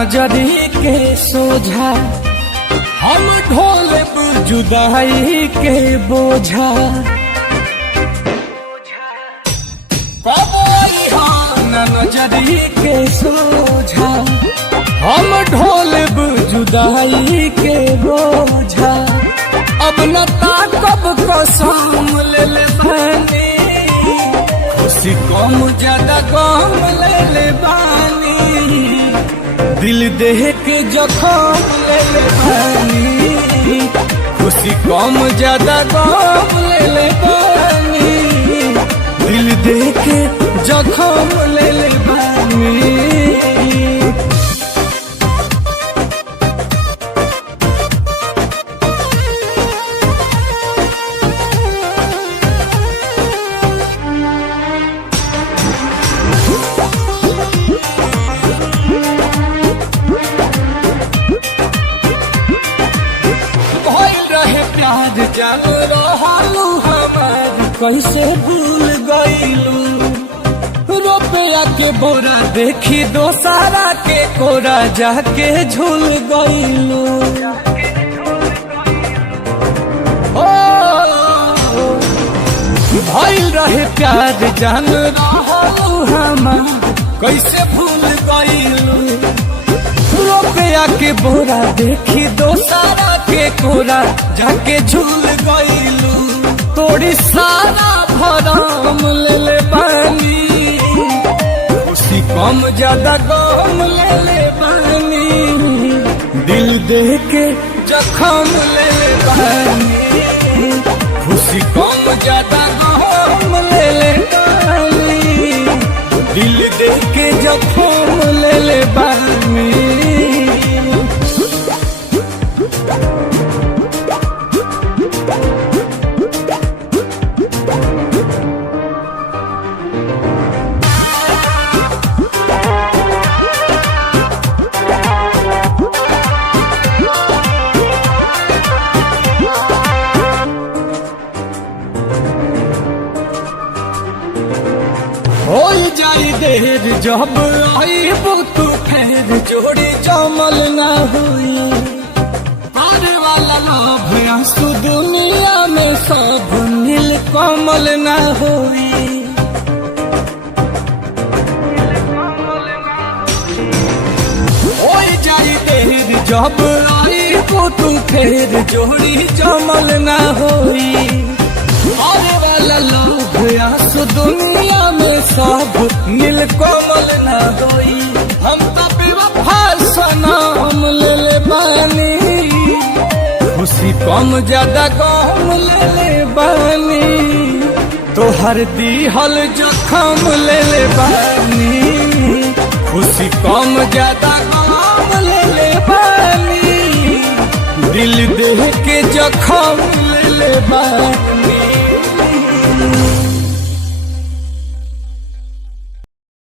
नजरी के सोझा, हम ढोलब जुदाई के बोझा। नजरी के सोझा, हम ढोलब जुदाई के बोझा। अब न ताकब कसम ले बानी, खुशी कम ज्यादा गम ले बानी। दिल देह के जखम ले बानी, खुशी कम ज्यादा गम ले बानी। दिल देह के जखम ले बानी। जान रहलू हमार कैसे भूल गईलू। रुपया के बोरा देखी दोसारा के कोरा जाके झूल गईलू। भइल रहे प्यार जान रहलू हमार कैसे भूल गईलू। रुपया के बोरा देखी दोसारा के कोरा जाके झूल गईलू। तोड़ी सारा भरम ले बानी, खुशी कम ज्यादा गम ले बानी। दिल दे के जखम ले बानी, खुशी कम ज्यादा गम ले बानी। दिल दे के जखम ले बानी। हो जाई देर जब आईब तू फेर, जोड़ी जमल न हुई। पार वाला लोभ आंसू दुनिया में सब नील कमल न हुई। हो जाई देर जब आईब तू फेर, जोड़ी जमल न हुई। पार वाला लोभ आंसू दुनिया में सब नील कोमल न होई। हम तो बेवफा सनम ले बानी, खुशी कम ज्यादा गम ले बानी। तोहर दिहल जखम ले बानी, खुशी कम ज्यादा गम ले बानी। दिल देह के जखम ले बानी।